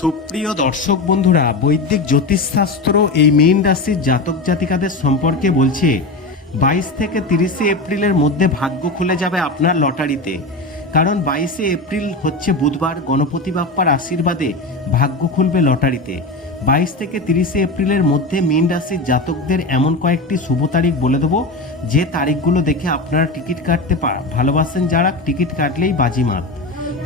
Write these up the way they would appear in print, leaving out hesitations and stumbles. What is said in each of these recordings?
সুপ্রিয় দর্শক বন্ধুরা, বৈদিক জ্যোতিষশাস্ত্র এই মীন রাশির জাতক জাতিকাদের সম্পর্কে বলছে 22 থেকে 30 এপ্রিলের মধ্যে ভাগ্য খুলে যাবে আপনার লটারিতে। কারণ 22 এপ্রিল হচ্ছে বুধবার, গণপতি বাপ্পার আশীর্বাদে ভাগ্য খুলবে লটারিতে। 22 থেকে 30 এপ্রিলের মধ্যে মীন রাশির জাতকদের এমন কয়েকটি শুভ তারিখ বলে দেবো, যে তারিখগুলো দেখে আপনারা টিকিট কাটতে ভালোবাসেন, যারা টিকিট কাটলেই বাজিমাত।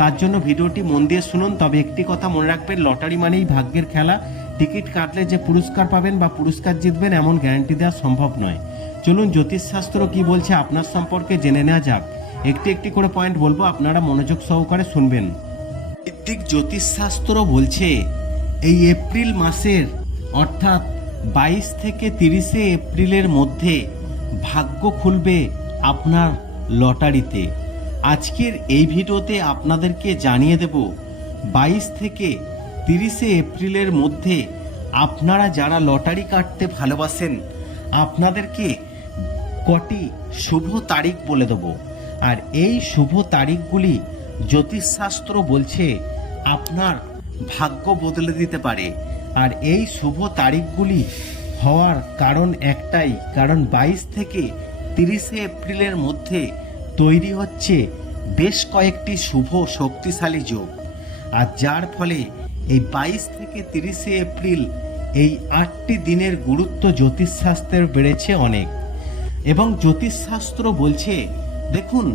তার জন্য ভিডিওটি মন দিয়ে শুনুন। তবে একটি কথা মনে রাখবেন, লটারি মানেই ভাগ্যের খেলা। টিকিট কাটলে যে পুরস্কার পাবেন বা পুরস্কার জিতবেন এমন গ্যারান্টি দেওয়া সম্ভব নয়। চলুন জ্যোতিষশাস্ত্র কি বলছে আপনার সম্পর্কে জেনে নেওয়া যাক। একটি একটি করে পয়েন্ট বলবো, আপনারা মনোযোগ সহকারে শুনবেন। বৈদিক জ্যোতিষশাস্ত্র বলছে এই এপ্রিল মাসের অর্থাৎ 22 থেকে 30 এপ্রিলের মধ্যে ভাগ্য খুলবে আপনার লটারিতে। আজকের এই ভিডিওতে আপনাদেরকে জানিয়ে দেব 22 থেকে 30 এপ্রিলের মধ্যে আপনারা যারা লটারি কাটতে ভালোবাসেন আপনাদেরকে কটি শুভ তারিখ বলে দেব। আর এই শুভ তারিখগুলি জ্যোতিষশাস্ত্র বলছে আপনার ভাগ্য বদলে দিতে পারে। আর এই শুভ তারিখগুলি হওয়ার কারণ একটাই, কারণ 22 থেকে 30 এপ্রিলের মধ্যে তৈরি হচ্ছে বেশ কয়েকটি শুভ শক্তিশালী যোগ। আর যার ফলে এই 22 থেকে 30 এপ্রিল এই 8টি দিনের গুরুত্ব জ্যোতিষশাস্ত্রের বেড়েছে অনেক। এবং জ্যোতিষশাস্ত্র বলছে, দেখুন,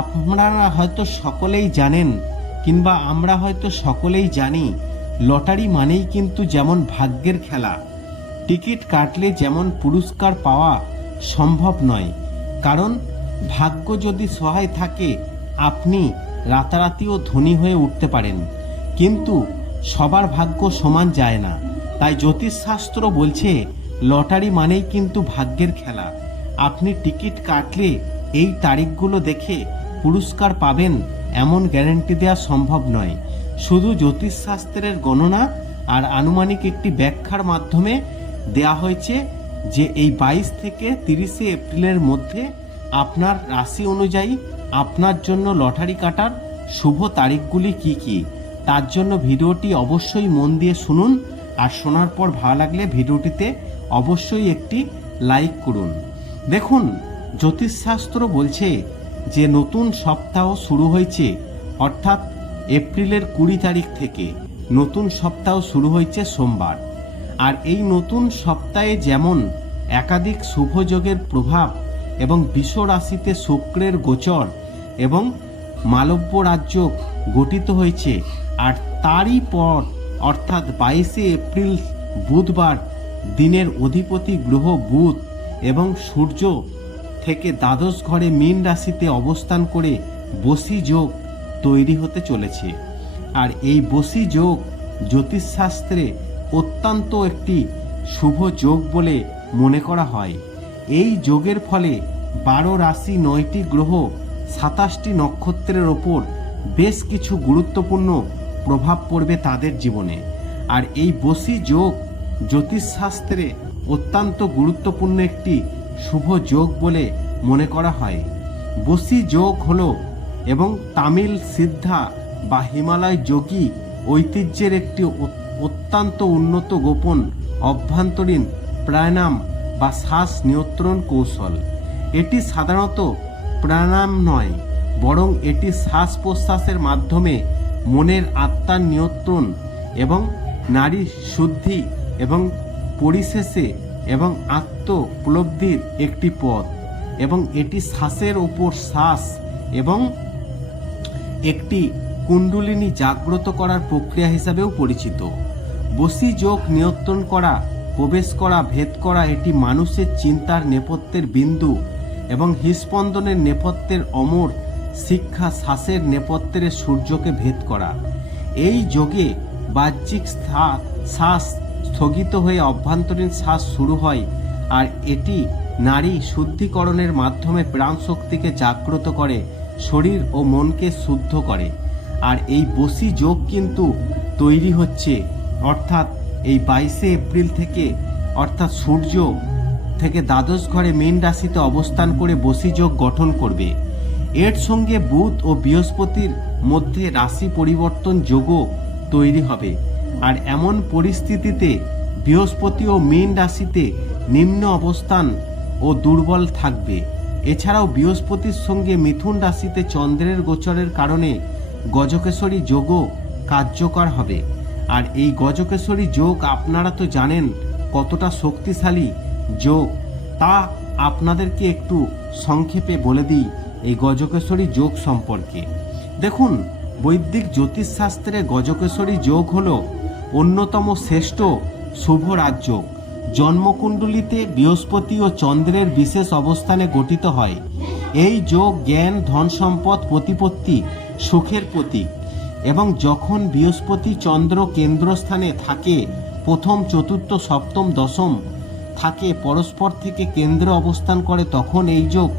আপনারা হয়তো সকলেই জানেন কিংবা আমরা হয়তো সকলেই জানি, লটারি মানেই কিন্তু যেমন ভাগ্যের খেলা। টিকিট কাটলে যেমন পুরস্কার পাওয়া সম্ভব নয়, কারণ ভাগ্য যদি সহায় থাকে আপনি রাতারাতিও ধনী হয়ে উঠতে পারেন, কিন্তু সবার ভাগ্য সমান যায় না। তাই জ্যোতিষশাস্ত্র বলছে লটারি মানেই কিন্তু ভাগ্যের খেলা। আপনি টিকিট কাটলে এই তারিখগুলো দেখে পুরস্কার পাবেন এমন গ্যারান্টি দেওয়া সম্ভব নয়। শুধু জ্যোতিষশাস্ত্রের গণনা আর আনুমানিক একটি ব্যাখ্যার মাধ্যমে দেয়া হয়েছে যে এই 22 থেকে 30 এপ্রিলের মধ্যে আপনার রাশি অনুযায়ী আপনার জন্য লটারি কাটার শুভ তারিখগুলি কি কি। তার জন্য ভিডিওটি অবশ্যই মন দিয়ে শুনুন, আর শোনার পর ভালো লাগলে ভিডিওটিতে অবশ্যই একটি লাইক করুন। দেখুন, জ্যোতিষশাস্ত্র বলছে যে নতুন সপ্তাহ শুরু হয়েছে, অর্থাৎ এপ্রিলের 20 তারিখ থেকে নতুন সপ্তাহ শুরু হয়েছে সোমবার। আর এই নতুন সপ্তাহে যেমন একাধিক শুভ যোগের প্রভাব এবং বিশ্ব রাশিতে শুক্রের গোচর এবং মালব্য রাজ্য গঠিত হয়েছে, আর তারই পর অর্থাৎ 22 এপ্রিল বুধবার দিনের অধিপতি গ্রহ বুধ এবং সূর্য থেকে দ্বাদশ ঘরে মীন রাশিতে অবস্থান করে বসি যোগ তৈরি হতে চলেছে। আর এই বসি যোগ জ্যোতিষশাস্ত্রে অত্যন্ত একটি শুভ যোগ বলে মনে করা হয়। এই যোগের ফলে 12 রাশি 9টি গ্রহ 27টি নক্ষত্রের ওপর বেশ কিছু গুরুত্বপূর্ণ প্রভাব পড়বে তাদের জীবনে। আর এই বসি যোগ জ্যোতিষশাস্ত্রে অত্যন্ত গুরুত্বপূর্ণ একটি শুভ যোগ বলে মনে করা হয়। বসি যোগ হলো এবং তামিল সিদ্ধা বা হিমালয় যোগী ঐতিহ্যের একটি অত্যন্ত উন্নত গোপন অভ্যন্তরীণ প্রাণায়াম বা শ্বাস নিয়ন্ত্রণ কৌশল। এটি সাধারণত প্রাণায়াম নয়, বরং এটি শ্বাস প্রশ্বাসের মাধ্যমে মনের আত্মার নিয়ন্ত্রণ এবং নারী শুদ্ধি এবং পরিশেষে এবং আত্মোপলব্ধির একটি পথ। এবং এটি শ্বাসের ওপর শ্বাস এবং একটি কুণ্ডলিনী জাগ্রত করার প্রক্রিয়া হিসাবেও পরিচিত। বসি যোগ নিয়ন্ত্রণ করা, প্রবেশ করা, ভেদ করা, এটি মানুষের চিন্তার নেপথ্যের বিন্দু এবং হৃস্পন্দনের নেপথ্যের অমর শিক্ষা, শ্বাসের নেপথ্যের সূর্যকে ভেদ করা। এই যোগে বাহ্যিক শ্বাস স্থগিত হয়ে অভ্যন্তরীণ শ্বাস শুরু হয়, আর এটি নারী শুদ্ধিকরণের মাধ্যমে প্রাণশক্তিকে জাগ্রত করে, শরীর ও মনকে শুদ্ধ করে। আর এই বসি যোগ কিন্তু তৈরি হচ্ছে অর্থাৎ এই 22 এপ্রিল থেকে, অর্থাৎ সূর্য থেকে দ্বাদশ ঘরে মীন রাশিতে অবস্থান করে বসি যোগ গঠন করবে। এর সঙ্গে বুধ ও বৃহস্পতির মধ্যে রাশি পরিবর্তন যোগও তৈরি হবে। আর এমন পরিস্থিতিতে বৃহস্পতিও মীন রাশিতে নিম্ন অবস্থান ও দুর্বল থাকবে। এছাড়াও বৃহস্পতির সঙ্গে মিথুন রাশিতে চন্দ্রের গোচরের কারণে গজকেশরী যোগও কার্যকর হবে। আর এই গজকেশরী যোগ আপনারা তো জানেন কতটা শক্তিশালী যোগ, তা আপনাদেরকে একটু সংক্ষেপে বলে দিই এই গজকেশরী যোগ সম্পর্কে। দেখুন, বৈদিক জ্যোতিষশাস্ত্রে গজকেশরী যোগ হলো অন্যতম শ্রেষ্ঠ শুভ রাজযোগ। জন্মকুণ্ডলিতে বৃহস্পতি ও চন্দ্রের বিশেষ অবস্থানে গঠিত হয়। এই যোগ জ্ঞান, ধন সম্পদ, প্রতিপত্তি, সুখের প্রতীক। এবং যখন বৃহস্পতি চন্দ্র কেন্দ্রস্থানে থাকে, প্রথম, চতুর্থ, সপ্তম, দশম থাকে পরস্পর থেকে কেন্দ্র অবস্থান করে, তখন এই যোগ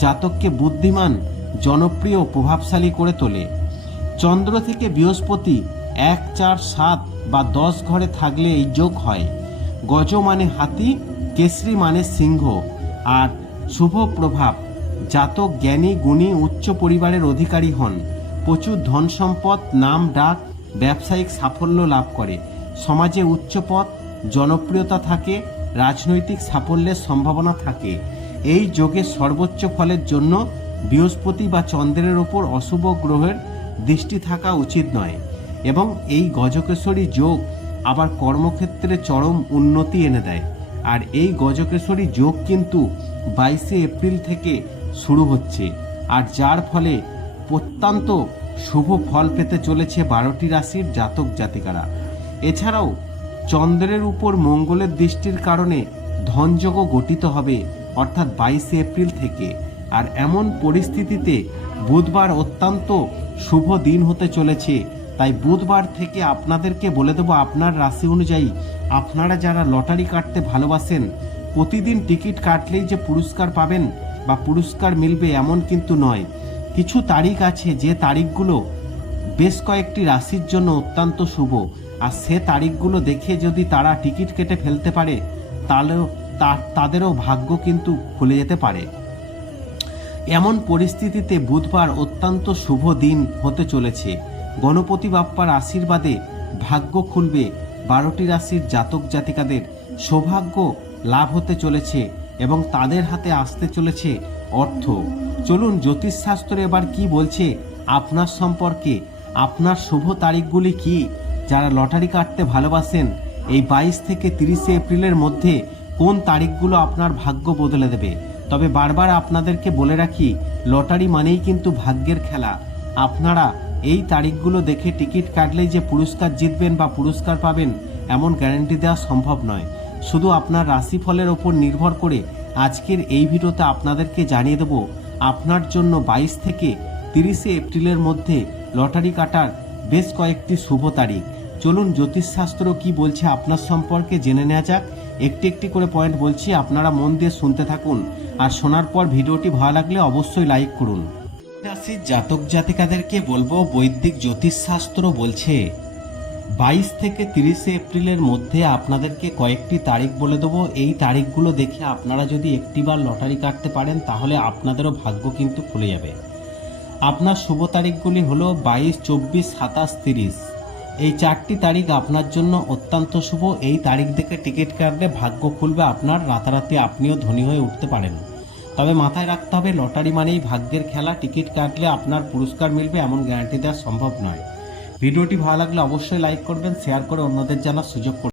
জাতককে বুদ্ধিমান, জনপ্রিয়, প্রভাবশালী করে তোলে। চন্দ্র থেকে বৃহস্পতি 1, 4, 7 বা 10 ঘরে থাকলে এই যোগ হয়। গজ মানে হাতি, কেশরী মানে সিংহ। আর শুভ প্রভাব, জাতক জ্ঞানী, গুণী, উচ্চ পরিবারের অধিকারী হন, প্রচুর ধন সম্পদ, নাম ডাক, ব্যবসায়িক সাফল্য লাভ করে, সমাজে উচ্চ পদ, জনপ্রিয়তা থাকে, রাজনৈতিক সাফল্যের সম্ভাবনা থাকে। এই যোগের সর্বোচ্চ ফলের জন্য বৃহস্পতি বা চন্দ্রের ওপর অশুভ গ্রহের দৃষ্টি থাকা উচিত নয়। এবং এই গজকেশরী যোগ আবার কর্মক্ষেত্রে চরম উন্নতি এনে দেয়। আর এই গজকেশরী যোগ কিন্তু 22শে এপ্রিল থেকে শুরু হচ্ছে, আর যার ফলে অত্যন্ত শুভ ফল পেতে চলেছে 12টি রাশির জাতক জাতিকারা। এছাড়াও চন্দ্রের উপর মঙ্গলের দৃষ্টির কারণে ধনযোগও গঠিত হবে, অর্থাৎ 22শে এপ্রিল থেকে। আর এমন পরিস্থিতিতে বুধবার অত্যন্ত শুভ দিন হতে চলেছে। তাই বুধবার থেকে আপনাদেরকে বলে দেবো, আপনার রাশি অনুযায়ী আপনারা যারা লটারি কাটতে ভালোবাসেন, প্রতিদিন টিকিট কাটলেই যে পুরস্কার পাবেন বা পুরস্কার মিলবে এমন কিন্তু নয়। কিছু তারিখ আছে যে তারিখগুলো বেশ কয়েকটি রাশির জন্য অত্যন্ত শুভ, আর সে তারিখগুলো দেখে যদি তারা টিকিট কেটে ফেলতে পারে তাহলেও তাদেরও ভাগ্য কিন্তু খুলে যেতে পারে। এমন পরিস্থিতিতে বুধবার অত্যন্ত শুভ দিন হতে চলেছে। গণপতি বাপ্পার আশীর্বাদে ভাগ্য খুলবে, 12টি রাশির জাতক জাতিকাদের সৌভাগ্য লাভ হতে চলেছে এবং তাদের হাতে আসতে চলেছে অর্থ। চলুন জ্যোতিষশাস্ত্র এবার কি বলছে আপনার সম্পর্কে, আপনার শুভ তারিখগুলি কি। যারা লটারি কাটতে ভালোবাসেন, এই 22 থেকে 30শে এপ্রিলের মধ্যে কোন তারিখগুলো আপনার ভাগ্য বদলে দেবে। তবে বারবার আপনাদেরকে বলে রাখি, লটারি মানেই কিন্তু ভাগ্যের খেলা। আপনারা এই তারিখগুলো দেখে টিকিট কাটলেই যে পুরস্কার জিতবেন বা পুরস্কার পাবেন এমন গ্যারান্টি দেওয়া সম্ভব নয়। শুধু আপনার রাশিফলের ওপর নির্ভর করে আজকের এই ভিডিওতে আপনাদেরকে জানিয়ে দেব আপনার জন্য 22 থেকে 30শে এপ্রিলের মধ্যে লটারি কাটার বেশ কয়েকটি শুভ তারিখ। চলুন জ্যোতিষশাস্ত্র কি বলছে আপনার সম্পর্কে জেনে নেওয়া যাক। একটি একটি করে পয়েন্ট বলছি, আপনারা মন দিয়ে শুনতে থাকুন। আর শোনার পর ভিডিওটি ভালো লাগলে অবশ্যই লাইক করুন। রাশির জাতক জাতিকাদেরকে বলবো, বৈদিক জ্যোতিষশাস্ত্র বলছে 22 থেকে 30শে এপ্রিলের মধ্যে আপনাদেরকে কয়েকটি তারিখ বলে দেবো। এই তারিখগুলো দেখে আপনারা যদি একটিবার লটারি কাটতে পারেন তাহলে আপনাদেরও ভাগ্য কিন্তু খুলে যাবে। আপনার শুভ তারিখগুলি হলো 22, 24, 27, 30। এই 4টি তারিখ আপনার জন্য অত্যন্ত শুভ। এই তারিখ দেখে টিকিট কাটলে ভাগ্য খুলবে আপনার, রাতারাতি আপনিও ধনী হয়ে উঠতে পারেন। তবে মাথায় রাখতে হবে, লটারি মানেই ভাগ্যের খেলা। টিকিট কাটলে আপনার পুরস্কার মিলবে এমন গ্যারান্টি দেওয়া সম্ভব নয়। ভিডিওটি ভালো লাগলে অবশ্যই লাইক করবেন, শেয়ার করে অন্যদের জানার সুযোগ করবেন।